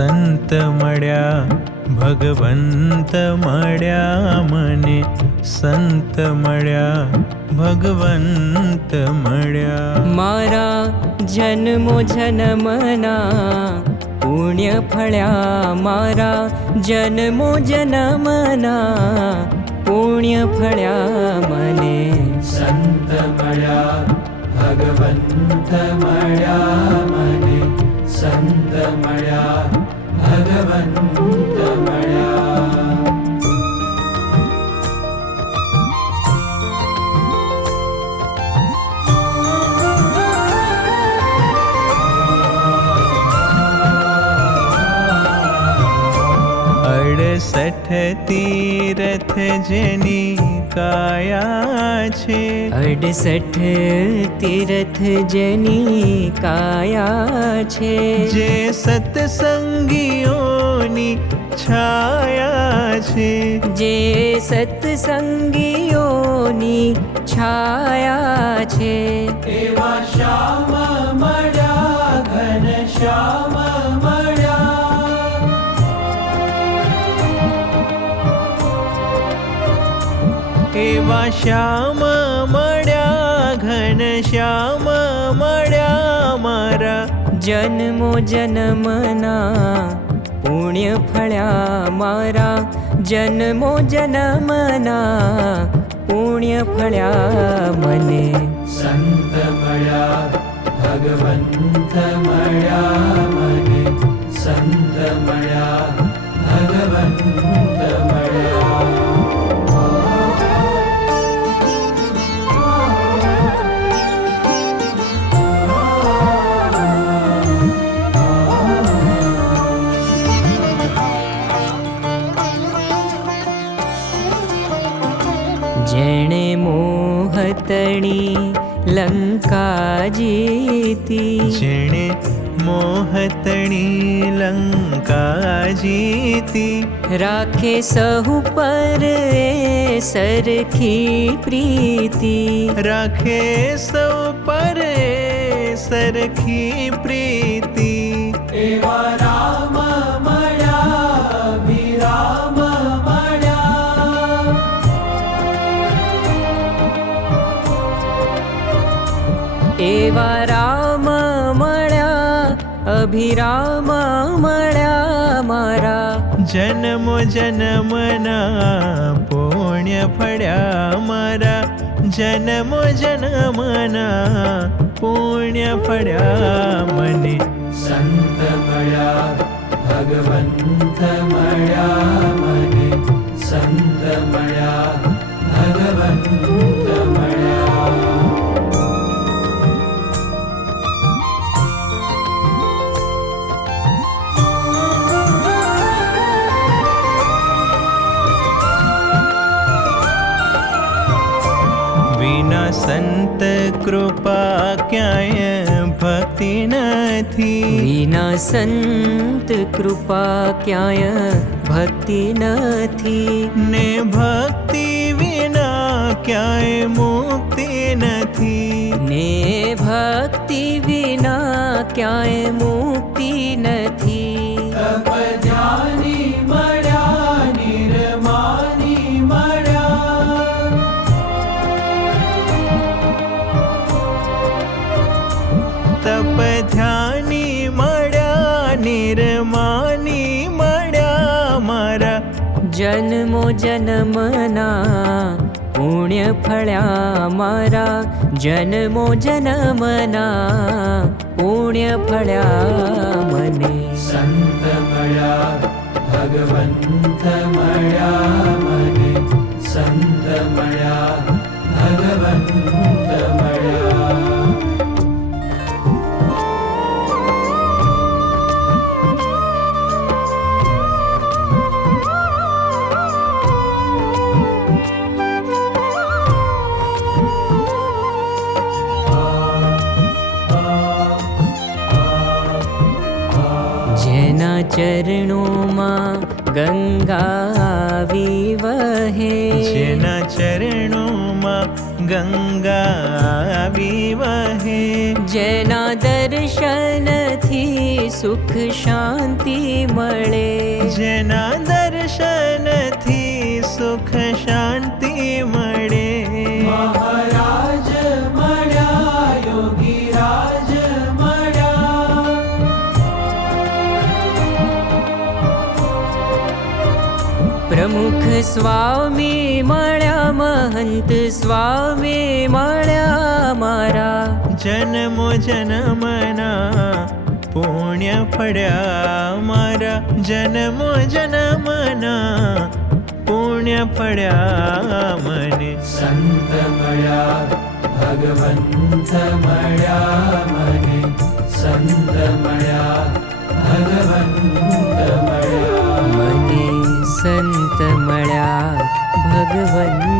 સંત મળ્યા ભગવંત મળ્યા મને, સંત મળ્યા ભગવંત મળ્યા. મારા જન્મો જન્મના પુણ્ય ફળ્યા, મારા જન્મો જન્મના પુણ્ય ફળ્યા મને. સંત મળ્યા ભગવંત મળ્યા મને, સંત મળ્યા ભગવંત મળ્યા. અડસઠ તીરથ જેની કાયા છે, 68 તીરથ જેની કાયા છે. જે સત્સંગીઓની છાયા છે, જે સત્સંગીઓની છાયા છે. એવા શ્યામ મળ્યા ઘન શ્યામ મળ્યા. એવા શ્યામ મળ્યા ઘન શ્યામ મળ્યા મારા. જન્મો જન્મના પુણ્ય ફળ્યા, મારા જન્મો જન્મના પુણ્ય ફળ્યા મને. સંત મળ્યા ભગવંત મળ્યા મને, સંત મળ્યા ભગવંત મળ્યા. જેણે મોહતણી લંકા જીતી, જેણે મોહતણી લંકા જીતી. રાખે સહુ પર એ સરખી પ્રીતિ, રાખે સૌ પર એ સરખી પ્રીતિ. એવા રામ મળ્યા અભિરામ મળ્યા. એવા રામ મળ્યા અભિરામ મળ્યા મારા. જન્મો જન્મના પુણ્ય ફળ્યા મારા, જન્મો જન્મના પુણ્ય ફળ્યા મને. સંત મળ્યા ભગવંત મળ્યા મને, સંત મળ્યા ભગવંત મળ્યા. વિના સંત કૃપા ક્યાંય ભક્તિ નથી, વિના સંત કૃપા ક્યાંય ભક્તિ નથી. ને ભક્તિ વિના ક્યાંય મુક્તિ નથી, ને ભક્તિ વિના ક્યાંય મુક્તિ નથી. તપધ્યાની મળ્યા નિર્માની મળ્યા. તપધ્યાની મળ્યા નિર્માની મળ્યા મારા. જન્મો જન્મના પુણ્ય ફળ્યા મારા, જન્મો જન્મના પુણ્ય ફળ્યા મને. સંત મળ્યા ભગવંત મળ્યા મને, સંત મળ્યા ભગવંત મળ્યા. જેના ચરણોમાં ગંગા આવી વહે, જેના ચરણોમાં ગંગા આવી વહે. જેના દર્શનથી સુખ શાંતિ મળે, જેના દર્શનથી સુખ શાંતિ મળે. મહારાજ મળ્યા, યોગી રાજ મળ્યા. પ્રમુખ સ્વામી મળ્યા, મહંત સ્વામી મળ્યા મારા. જન્મો જન્મના પુણ્ય ફળ્યા મારા. જન્મો જન્મના પુણ્ય ફળ્યા મને. સંત મળ્યા, ભગવંત મળ્યા મને. સંત મળ્યા, ભગવંત મળ્યા. મને સંત મળ્યા, ભગવંત